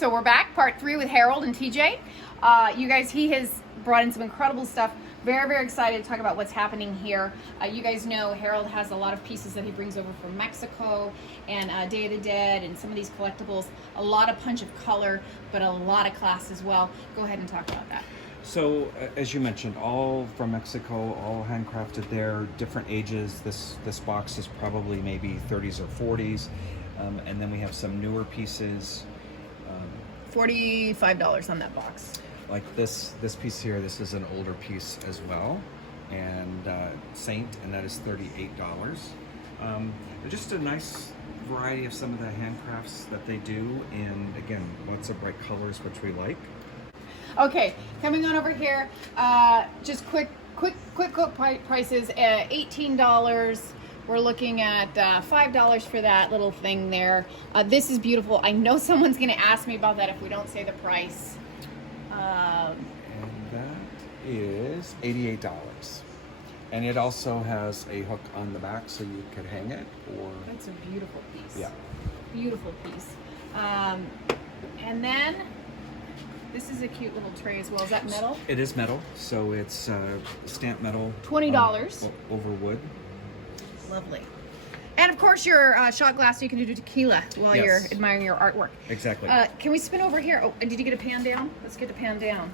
So we're back, part 3 with Harold and TJ. You guys, he has brought in some incredible stuff. Very, very excited to talk about what's happening here. You guys know Harold has a lot of pieces that he brings over from Mexico and Day of the Dead and some of these collectibles. A lot of punch of color, but a lot of class as well. Go ahead and talk about that. So, as you mentioned, all from Mexico, all handcrafted there, different ages. This box is probably maybe 30s or 40s. And then we have some newer pieces. $45 on that box. Like this piece here, this is an older piece as well. And Saint, and that is $38. Just a nice variety of some of the handcrafts that they do. And again, lots of bright colors, which we like. Okay, coming on over here, just quick prices, $18. We're looking at $5 for that little thing there. This is beautiful. I know someone's gonna ask me about that if we don't say the price. And that is $88. And it also has a hook on the back so you could hang it, or... That's a beautiful piece. Yeah. Beautiful piece. And then, this is a cute little tray as well. Is that metal? It is metal, so it's stamped metal. $20. Over wood. Lovely. And of course your shot glass, so you can do tequila while Yes. you're admiring your artwork. Exactly. Can we spin over here? Oh, did you get a pan down? Let's get the pan down.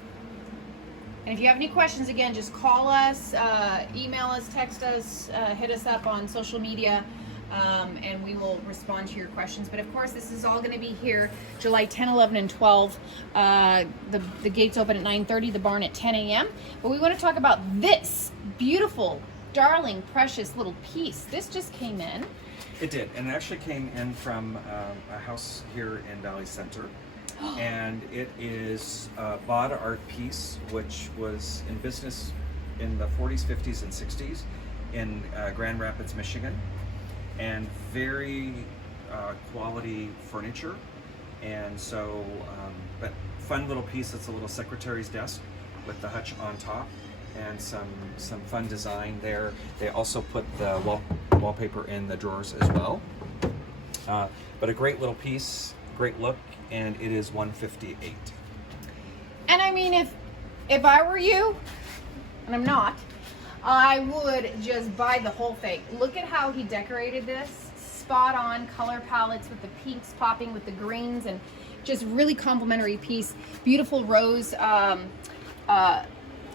And if you have any questions, again, just call us, email us, text us, hit us up on social media, and we will respond to your questions. But of course, this is all going to be here July 10, 11, and 12. The gates open at 9:30, the barn at 10 a.m. But we want to talk about this beautiful, darling, precious little piece. This just came in. It did, and it actually came in from a house here in Valley Center. And it is a bod art piece, which was in business in the 40s, 50s, and 60s in Grand Rapids, Michigan. And very quality furniture. And so, but fun little piece. It's a little secretary's desk with the hutch on top. And some fun design there. They also put the wallpaper in the drawers as well. But a great little piece, great look, and it is $158. And I mean, if I were you, and I'm not, I would just buy the whole thing. Look at how he decorated this. Spot on color palettes with the pinks popping with the greens, and just really complimentary piece. Beautiful rose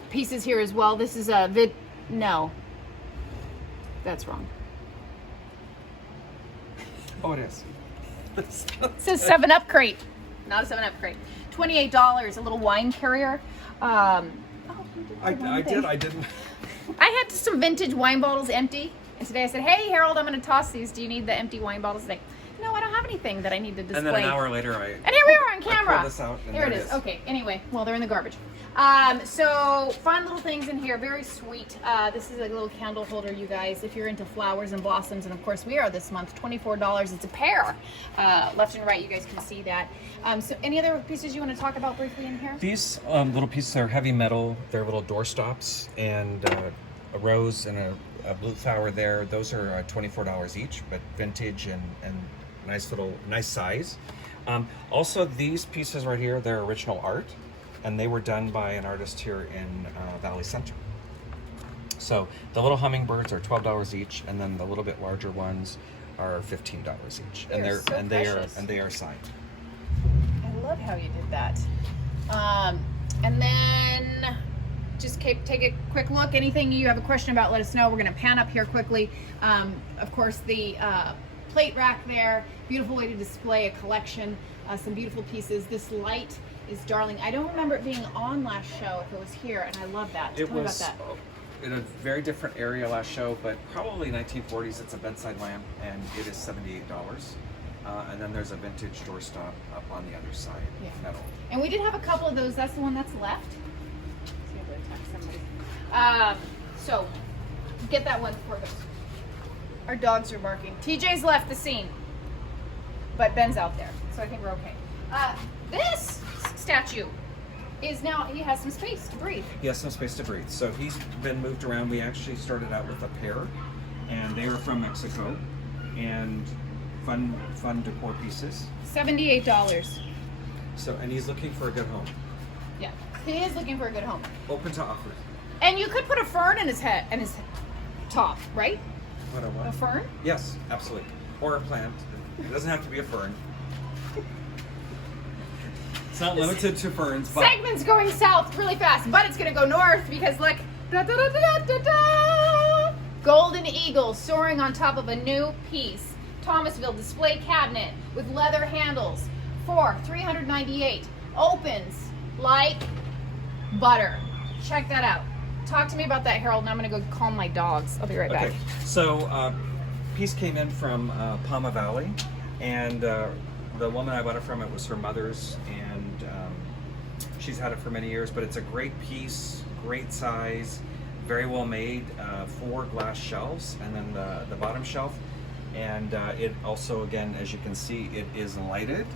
pieces here as well. This is a no, that's wrong. Oh, it is. It says 7-Up crate, not a 7-Up crate. $28, a little wine carrier. I didn't. I had some vintage wine bottles empty, and today I said, hey Harold, I'm going to toss these. Do you need the empty wine bottles today? No, I don't have anything that I need to display. And then an hour later, and here we are on camera. I pulled this out, and there it is. Okay, anyway, well, they're in the garbage. So fun little things in here, very sweet. This is a little candle holder, you guys, if you're into flowers and blossoms, and of course we are this month. $24, it's a pair, left and right. You guys can see that. So any other pieces you want to talk about briefly in here? These little pieces are heavy metal. They're little door stops, and a rose and a blue flower there. Those are $24 each, but vintage and nice size. Also, these pieces right here, they're original art, and they were done by an artist here in Valley Center. So the little hummingbirds are $12 each, and then the little bit larger ones are $15 each, and they are signed. I love how you did that. And then just take a quick look. Anything you have a question about, let us know. We're going to pan up here quickly. Of course, the plate rack there, beautiful way to display a collection, some beautiful pieces. This light is darling. I don't remember it being on last show if it was here, and I love that. Tell me about that. In a very different area last show, but probably 1940s. It's a bedside lamp, and it is $78. And then there's a vintage doorstop up on the other side, metal. And we did have a couple of those. That's the one that's left. See if I text somebody. So get that one before it goes. Our dogs are barking. TJ's left the scene, but Ben's out there, so I think we're okay. This statue is now, he has some space to breathe. He has some space to breathe. So he's been moved around. We actually started out with a pair, and they are from Mexico, and fun decor pieces. $78. So, and he's looking for a good home. Yeah, he is looking for a good home. Open to offers. And you could put a fern in his head and his top, right? What a what? A fern? Yes, absolutely. Or a plant. It doesn't have to be a fern. It's not limited to ferns, but Segment's going south really fast, but it's gonna go north because look, da, da, da, da, da, da. Golden eagle soaring on top of a new piece. Thomasville display cabinet with leather handles for $398. Opens like butter. Check that out. Talk to me about that, Harold, and I'm gonna go calm my dogs. I'll be right back. okay. So, piece came in from Palma Valley, and the woman I bought it from, it was her mother's, and she's had it for many years. But it's a great piece, great size, very well made. 4 glass shelves, and then the bottom shelf. And it also, again, as you can see, it is lighted,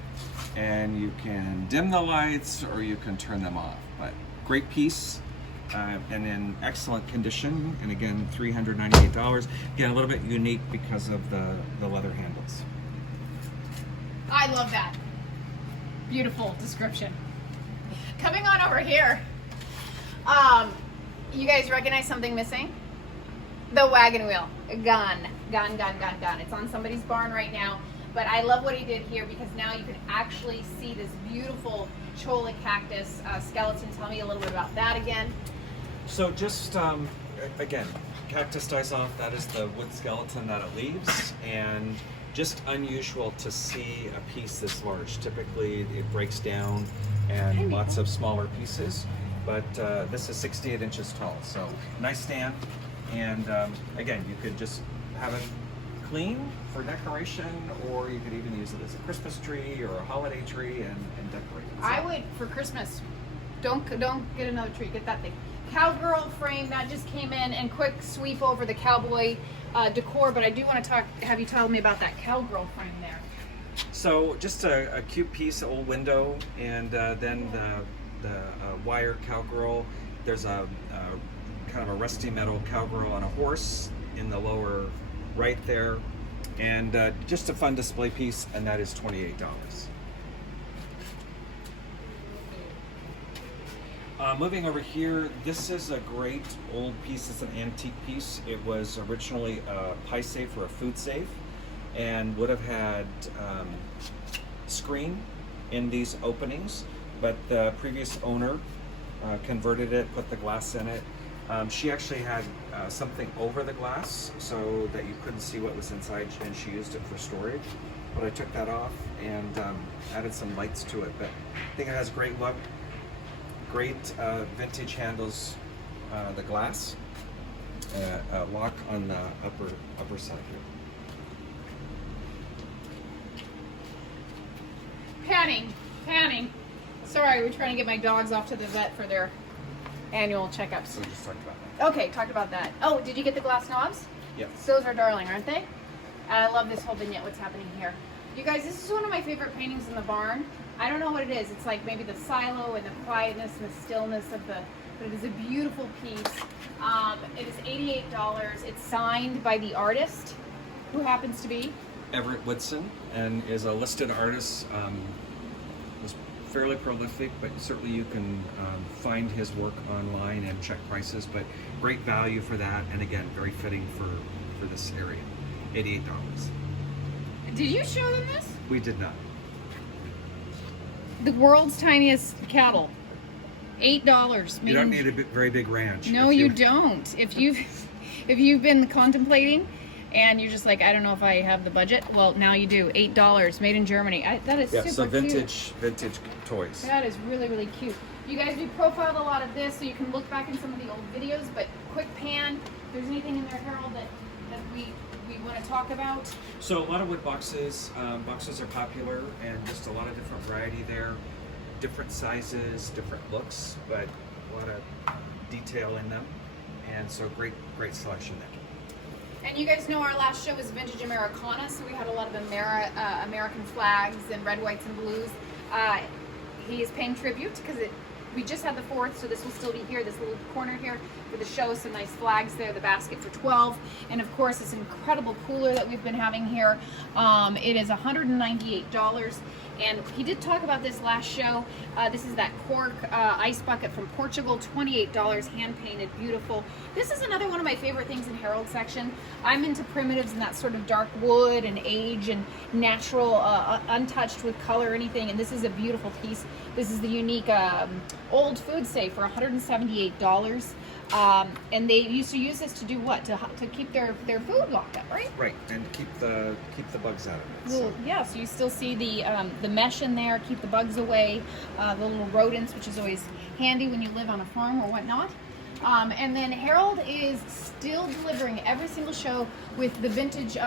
and you can dim the lights or you can turn them off. But great piece, and in excellent condition. And again, $398. Again, a little bit unique because of the leather handles. I love that. Beautiful description. Coming on over here. You guys recognize something missing? The wagon wheel. Gone. It's on somebody's barn right now. But I love what he did here because now you can actually see this beautiful cholla cactus skeleton. Tell me a little bit about that again. So just, again, cactus dies off. That is the wood skeleton that it leaves. And just unusual to see a piece this large. Typically it breaks down and lots of smaller pieces. But this is 68 inches tall. So nice stand. And again, you could just have it clean for decoration, or you could even use it as a Christmas tree or a holiday tree and decorate it. I would, for Christmas, don't get another tree, get that thing. Cowgirl frame, that just came in, and quick sweep over the cowboy decor, but I do want to have you tell me about that cowgirl frame there. So just a cute piece, old window, and then the wire cowgirl. There's a kind of a rusty metal cowgirl on a horse in the lower right there, and just a fun display piece, and that is $28. Moving over here, this is a great old piece. It's an antique piece. It was originally a pie safe or a food safe, and would have had screen in these openings, but the previous owner converted it, put the glass in it. She actually had something over the glass so that you couldn't see what was inside, and she used it for storage. But I took that off and added some lights to it. But I think it has a great look. Great vintage handles, the glass, lock on the upper side here. Panning. Sorry, we're trying to get my dogs off to the vet for their annual checkups. So we just talked about that. Okay, talked about that. Oh, did you get the glass knobs? Yes. Those are darling, aren't they? I love this whole vignette, what's happening here. You guys, this is one of my favorite paintings in the barn. I don't know what it is. It's like maybe the silo and the quietness and the stillness of the, but it is a beautiful piece. It is $88. It's signed by the artist, who happens to be? Everett Woodson, and is a listed artist. Was fairly prolific, but certainly you can find his work online and check prices, but great value for that, and again, very fitting for this area. $88. Did you show them this? We did not. The world's tiniest cattle. $8. You don't need a very big ranch. No, you don't. If you've been contemplating and you're just like, I don't know if I have the budget, well, now you do. $8, made in Germany. That is super so cute. vintage toys. That is really, really cute. You guys, we profiled a lot of this, so you can look back in some of the old videos, but quick pan. If there's anything in there, Harold, that we want to talk about? So a lot of wood boxes. Boxes are popular, and just a lot of different variety there. Different sizes, different looks, but a lot of detail in them. And so great selection there. And you guys know our last show was Vintage Americana, so we had a lot of American flags and red, whites, and blues. He is paying tribute because we just had the 4th, so this will still be here, this little corner here for the show. Some nice flags there, the basket for $12, and of course this incredible cooler that we've been having here. It is $198, And he did talk about this last show. This is that cork ice bucket from Portugal, $28, hand painted, beautiful. This is another one of my favorite things in Harold's section. I'm into primitives and that sort of dark wood and age and natural, untouched with color or anything. And this is a beautiful piece. This is the unique old food safe for $178. And they used to use this to do what? To keep their food locked up, right? Right, and keep the bugs out of it. Well, yeah, so you still see the mesh in there, keep the bugs away, the little rodents, which is always handy when you live on a farm or whatnot. And then Harold is still delivering every single show with the vintage,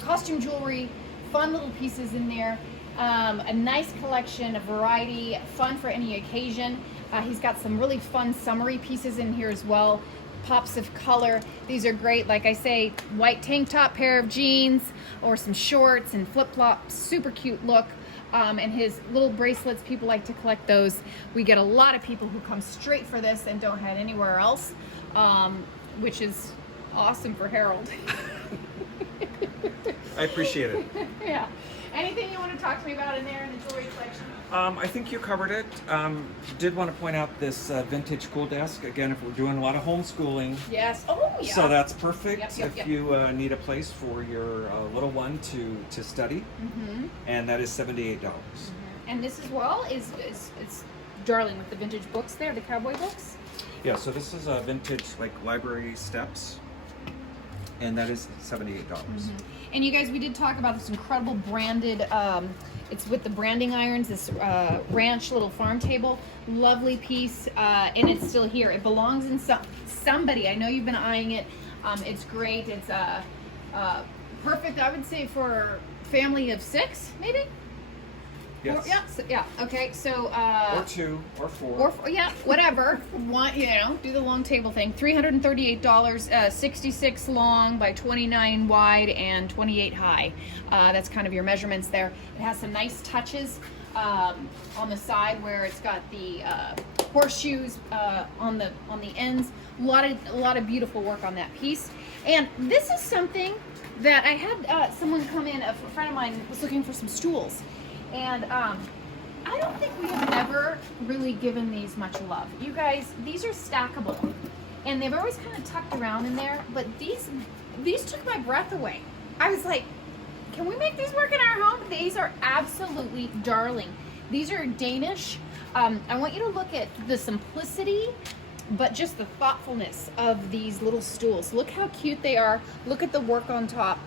costume jewelry, fun little pieces in there, a nice collection, a variety, fun for any occasion. He's got some really fun summery pieces in here as well. Pops of color. These are great. Like I say, white tank top, pair of jeans, or some shorts and flip-flops. Super cute look. And his little bracelets, people like to collect those. We get a lot of people who come straight for this and don't head anywhere else, which is awesome for Harold. I appreciate it. Yeah. Anything you want to talk to me about in there in the jewelry collection? I think you covered it. Did want to point out this vintage cool desk. Again, if we're doing a lot of homeschooling. Yes. Oh, yeah. So that's perfect Yep. if you need a place for your little one to study. Mm-hmm. And that is $78. And this as well is it's darling with the vintage books there, the cowboy books. Yeah, so this is a vintage like library steps. And that is $78. And you guys, we did talk about this incredible branded, it's with the branding irons, this ranch little farm table. Lovely piece, and it's still here. It belongs in somebody. I know you've been eyeing it. It's great. It's perfect, I would say, for family of 6, maybe? Yes. Yeah, okay, so... or 2, or 4. Or yeah, whatever. Do the long table thing. $338, 66 long by 29 wide and 28 high. That's kind of your measurements there. It has some nice touches on the side where it's got the horseshoes on the ends. A lot of beautiful work on that piece. And this is something that I had someone come in. A friend of mine was looking for some stools. And I don't think we have ever really given these much love. You guys, these are stackable. And they've always kind of tucked around in there, but these took my breath away. I was like, can we make these work in our home? These are absolutely darling. These are Danish. I want you to look at the simplicity, but just the thoughtfulness of these little stools. Look how cute they are. Look at the work on top.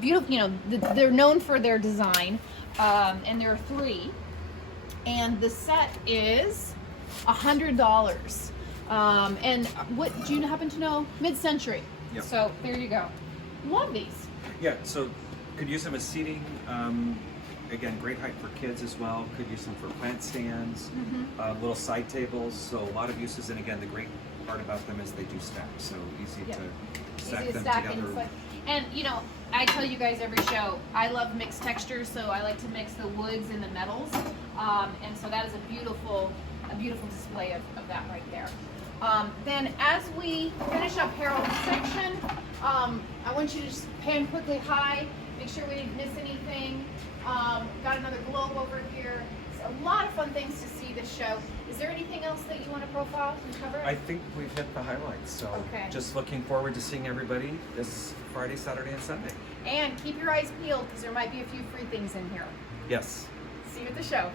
Beautiful, they're known for their design. And there are 3, and the set is $100. And what do you happen to know? Mid-century. Yep. So there you go. Love these. Yeah, so could use them as seating. Again, great height for kids as well. Could use them for plant stands, little side tables. So a lot of uses. And again, the great part about them is they do stack. So easy to stack them together. And I tell you guys every show, I love mixed textures, so I like to mix the woods and the metals. And so that is a beautiful display of that right there. Then as we finish up Harold's section, I want you to just pan quickly high, make sure we didn't miss anything. Got another globe over here. A lot of fun things to see this show. Is there anything else that you want to profile and cover? I think we've hit the highlights. So just looking forward to seeing everybody this Friday, Saturday, and Sunday. And keep your eyes peeled because there might be a few free things in here. Yes. See you at the show.